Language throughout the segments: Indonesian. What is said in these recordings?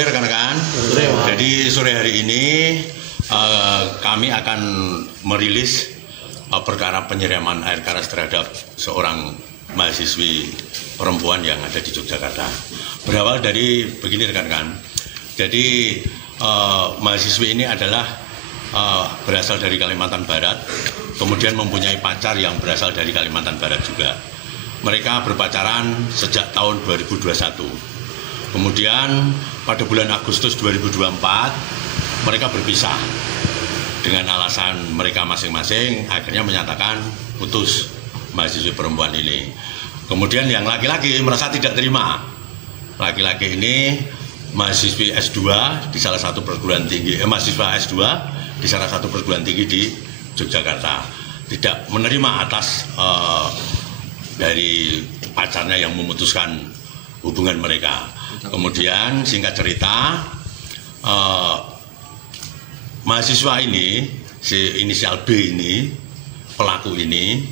sore rekan-rekan. Jadi sore hari ini kami akan merilis perkara penyiraman air keras terhadap seorang mahasiswi perempuan yang ada di Yogyakarta. Berawal dari begini rekan-rekan. Jadi mahasiswi ini adalah berasal dari Kalimantan Barat, kemudian mempunyai pacar yang berasal dari Kalimantan Barat juga. Mereka berpacaran sejak tahun 2021. Kemudian pada bulan Agustus 2024 mereka berpisah dengan alasan mereka masing-masing, akhirnya menyatakan putus mahasiswi perempuan ini. Kemudian yang laki-laki merasa tidak terima. Laki-laki ini mahasiswi S2 di salah satu perguruan tinggi, mahasiswa S2 di salah satu perguruan tinggi di Yogyakarta, tidak menerima atas dari pacarnya yang memutuskan hubungan mereka. Kemudian singkat cerita, mahasiswa ini, si inisial B ini, pelaku ini,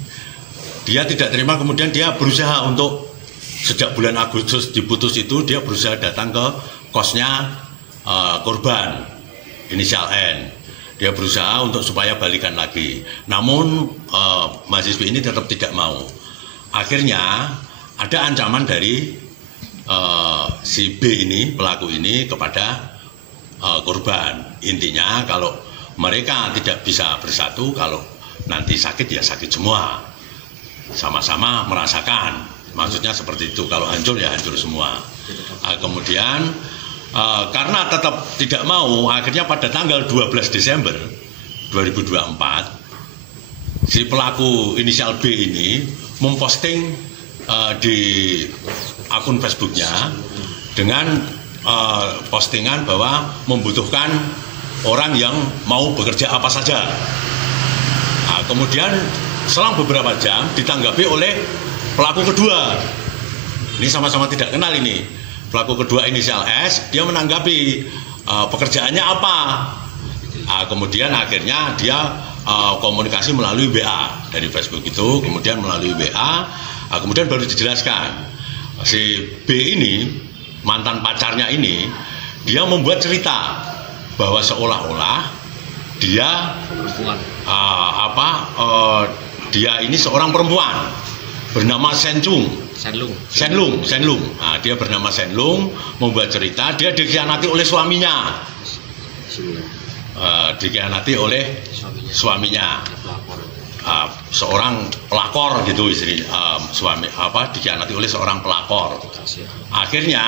dia tidak terima. Kemudian dia berusaha untuk, sejak bulan Agustus diputus itu, dia berusaha datang ke kosnya korban inisial N. Dia berusaha untuk supaya balikan lagi. Namun mahasiswa ini tetap tidak mau. Akhirnya ada ancaman dari si B ini, pelaku ini, kepada korban. Intinya kalau mereka tidak bisa bersatu, kalau nanti sakit ya sakit semua, sama-sama merasakan. Maksudnya seperti itu, kalau hancur ya hancur semua. Kemudian karena tetap tidak mau, akhirnya pada tanggal 12 Desember 2024 si pelaku inisial B ini memposting di akun Facebooknya dengan postingan bahwa membutuhkan orang yang mau bekerja apa saja. Nah, kemudian selang beberapa jam ditanggapi oleh pelaku kedua. Ini sama-sama tidak kenal ini. Pelaku kedua inisial S, dia menanggapi pekerjaannya apa. Nah, kemudian akhirnya dia komunikasi melalui WA dari Facebook itu, kemudian melalui WA. Kemudian baru dijelaskan, si B ini, mantan pacarnya ini, dia membuat cerita bahwa seolah-olah dia dia ini seorang perempuan bernama Senlung. Nah, dia bernama Senlung, membuat cerita dia dikhianati oleh suaminya. Dikhianati oleh suaminya. Seorang pelakor gitu, istri dikhianati oleh seorang pelakor. Akhirnya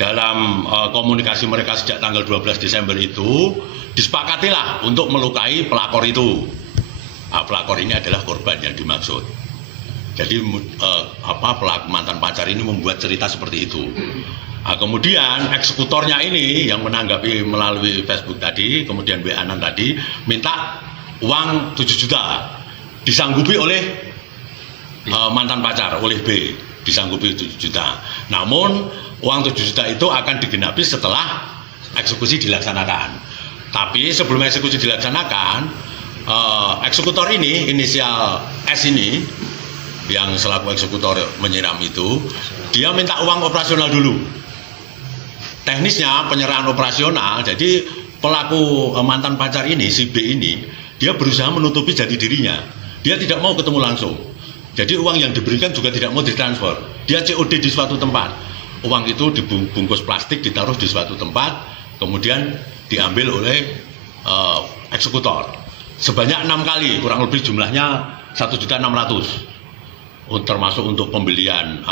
dalam komunikasi mereka sejak tanggal 12 Desember itu disepakatilah untuk melukai pelakor itu. Pelakor ini adalah korban yang dimaksud. Jadi pelaku mantan pacar ini membuat cerita seperti itu. Kemudian eksekutornya ini yang menanggapi melalui Facebook tadi, kemudian WA-an tadi, minta uang 7 juta. Disanggupi oleh mantan pacar, oleh B, disanggupi 7 juta. Namun uang 7 juta itu akan digenapi setelah eksekusi dilaksanakan. Tapi sebelum eksekusi dilaksanakan, eksekutor ini, inisial S ini, yang selaku eksekutor menyiram itu, dia minta uang operasional dulu. Teknisnya penyerahan operasional, jadi pelaku mantan pacar ini, si B ini, dia berusaha menutupi jati dirinya. Dia tidak mau ketemu langsung. Jadi uang yang diberikan juga tidak mau ditransfer. Dia COD di suatu tempat. Uang itu dibungkus plastik, ditaruh di suatu tempat, kemudian diambil oleh eksekutor. Sebanyak 6 kali, kurang lebih jumlahnya 1.600.000. Termasuk untuk pembelian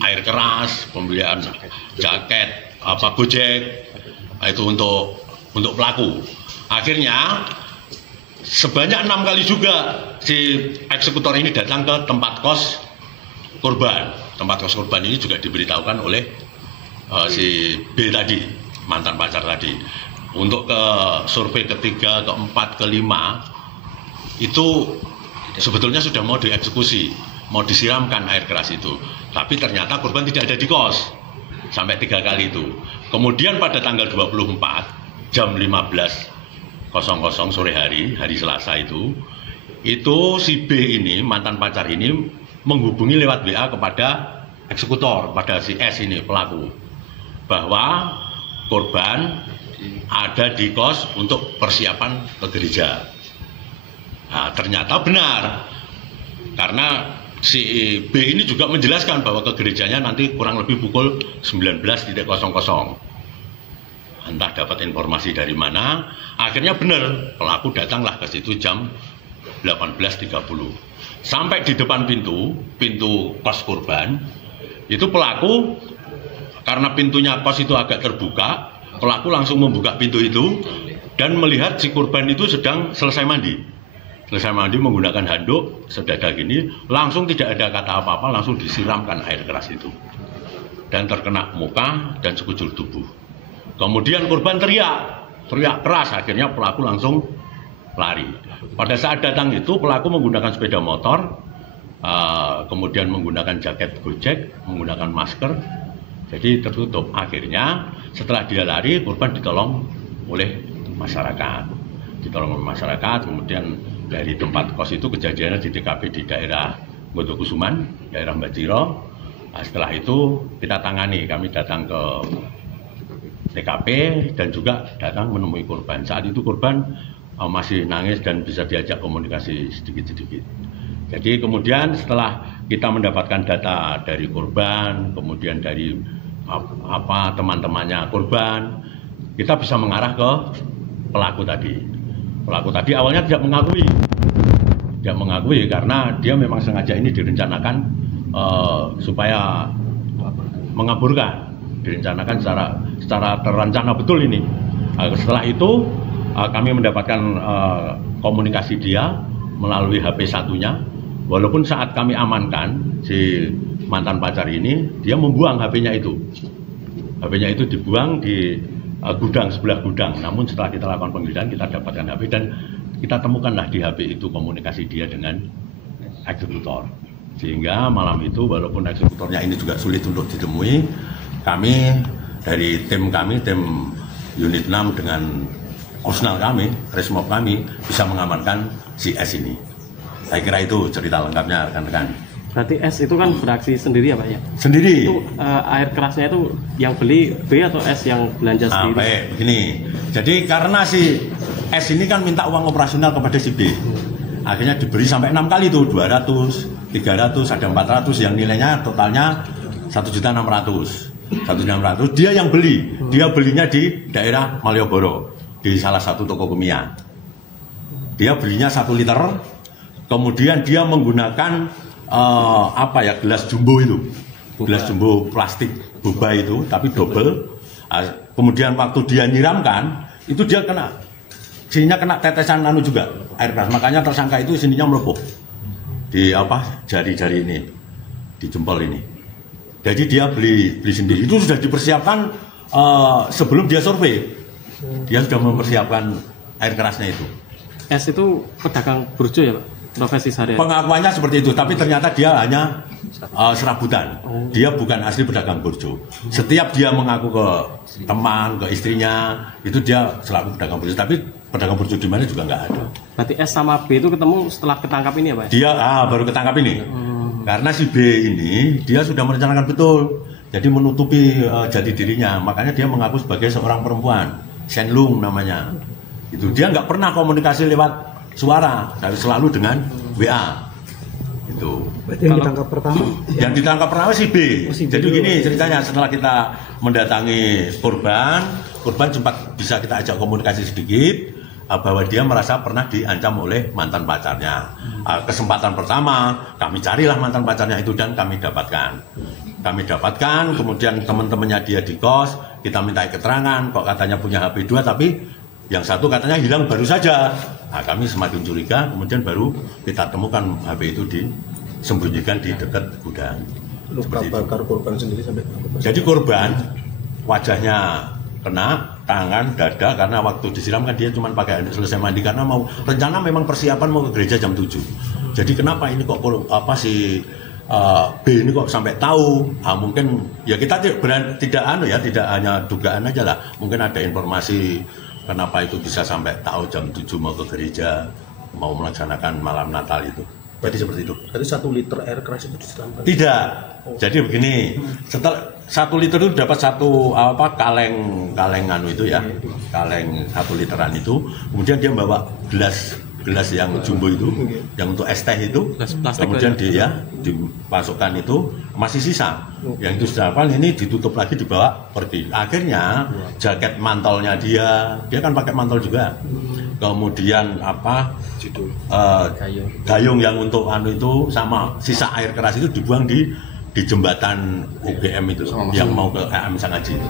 air keras, pembelian jaket, Gojek, itu untuk pelaku. Akhirnya sebanyak 6 kali juga si eksekutor ini datang ke tempat kos korban. Tempat kos korban ini juga diberitahukan oleh si B tadi, mantan pacar tadi. Untuk ke survei ketiga, keempat, kelima itu sebetulnya sudah mau dieksekusi, mau disiramkan air keras itu. Tapi ternyata korban tidak ada di kos sampai 3 kali itu. Kemudian pada tanggal 24 jam 15.00 sore hari Selasa itu si B ini, mantan pacar ini, menghubungi lewat WA kepada eksekutor, pada si S ini, pelaku, bahwa korban ada di kos untuk persiapan ke gereja. Nah, ternyata benar, karena si B ini juga menjelaskan bahwa ke gerejanya nanti kurang lebih pukul 19.00. Entah dapat informasi dari mana, akhirnya benar, pelaku datanglah ke situ jam 18.30. Sampai di depan pintu kos korban, itu pelaku, karena pintunya kos itu agak terbuka, pelaku langsung membuka pintu itu dan melihat si korban itu sedang selesai mandi. Selesai mandi menggunakan handuk sedada gini, langsung tidak ada kata apa-apa, langsung disiramkan air keras itu. Dan terkena muka dan sekujur tubuh. Kemudian korban teriak keras, akhirnya pelaku langsung lari. Pada saat datang itu pelaku menggunakan sepeda motor, kemudian menggunakan jaket Gojek, menggunakan masker, jadi tertutup. Akhirnya setelah dia lari, korban ditolong oleh masyarakat. Kemudian dari tempat kos itu kejadiannya di TKP di daerah Godokusuman, daerah Mbaciro. Setelah itu kita tangani, kami datang ke TKP dan juga datang menemui korban. Saat itu korban masih nangis dan bisa diajak komunikasi sedikit-sedikit. Jadi kemudian setelah kita mendapatkan data dari korban, kemudian dari teman-temannya korban, kita bisa mengarah ke pelaku tadi. Pelaku tadi awalnya tidak mengakui karena dia memang sengaja ini direncanakan supaya mengaburkan, direncanakan secara terencana betul ini. Setelah itu kami mendapatkan komunikasi dia melalui HP satunya, walaupun saat kami amankan si mantan pacar ini, dia membuang HP-nya itu. HP-nya itu dibuang di gudang, sebelah gudang. Namun setelah kita lakukan penggeledahan, kita dapatkan HP dan kita temukanlah di HP itu komunikasi dia dengan eksekutor. Sehingga malam itu walaupun eksekutornya ini juga sulit untuk ditemui, kami dari tim unit 6 dengan Osnal kami, Resmob kami bisa mengamankan si S ini. Saya kira itu cerita lengkapnya rekan-rekan. Berarti S itu kan beraksi sendiri ya Pak ya? Sendiri. Itu air kerasnya itu yang beli B atau S yang belanja sendiri? Baik, begini. Jadi karena si S ini kan minta uang operasional kepada si B. Akhirnya diberi sampai 6 kali tuh, 200, 300, ada 400 yang nilainya totalnya 1.600.000. 1.600.000 dia yang beli. Dia belinya di daerah Malioboro, di salah satu toko kimia. Dia belinya 1 liter, kemudian dia menggunakan gelas jumbo itu, gelas jumbo plastik boba itu, tapi double. Kemudian waktu dia nyiramkan, itu dia sininya kena tetesan juga air keras. Makanya tersangka itu sininya melepuh di jari-jari ini, di jempol ini. Jadi dia beli sendiri. Itu sudah dipersiapkan sebelum dia survei. Dia sudah mempersiapkan air kerasnya itu. S itu pedagang burjo ya Pak? Profesi sehari-hari? Pengakuannya seperti itu, tapi ternyata dia hanya serabutan. Dia bukan asli pedagang burjo. Setiap dia mengaku ke teman, ke istrinya, itu dia selaku pedagang burjo. Tapi pedagang burjo di mana juga nggak ada. Berarti S sama B itu ketemu setelah ketangkap ini ya Pak? Dia baru ketangkap ini. Karena si B ini dia sudah merencanakan betul. Jadi menutupi jati dirinya. Makanya dia mengaku sebagai seorang perempuan. Shenlung namanya. Itu dia nggak pernah komunikasi lewat suara, tapi selalu dengan WA. Itu. Berarti yang ditangkap pertama? Yang ditangkap pertama si B. Si B. Jadi begini ceritanya, setelah kita mendatangi korban sempat bisa kita ajak komunikasi sedikit bahwa dia merasa pernah diancam oleh mantan pacarnya. Kesempatan pertama kami carilah mantan pacarnya itu dan kami dapatkan. Kemudian teman-temannya dia di kos, kita minta keterangan, kok katanya punya HP 2 tapi yang satu katanya hilang baru saja. Kami semakin curiga, kemudian baru kita temukan HP itu disembunyikan di dekat gudang. Luka bakar korban sendiri sampai berapa? Jadi korban wajahnya kena, tangan, dada, karena waktu disiram kan dia cuma pakai handuk selesai mandi karena mau rencana memang persiapan mau ke gereja jam 7. Jadi kenapa ini kok si B ini kok sampai tahu? Mungkin ya kita tidak hanya dugaan aja lah. Mungkin ada informasi kenapa itu bisa sampai tahu jam 7 mau ke gereja, mau melaksanakan malam Natal itu. Jadi seperti itu. Jadi 1 liter air keras itu disiramkan? Tidak. Jadi begini, setelah 1 liter itu dapat satu kaleng anu itu ya, kaleng 1 literan itu. Kemudian dia bawa gelas yang jumbo itu, yang untuk es teh itu, kemudian dia dimasukkan itu masih sisa, yang itu sudah ini ditutup lagi dibawa pergi. Akhirnya jaket mantelnya dia kan pakai mantel juga, kemudian gayung yang untuk anu itu sama sisa air keras itu dibuang di jembatan UGM itu yang mau ke KM Sangaji itu.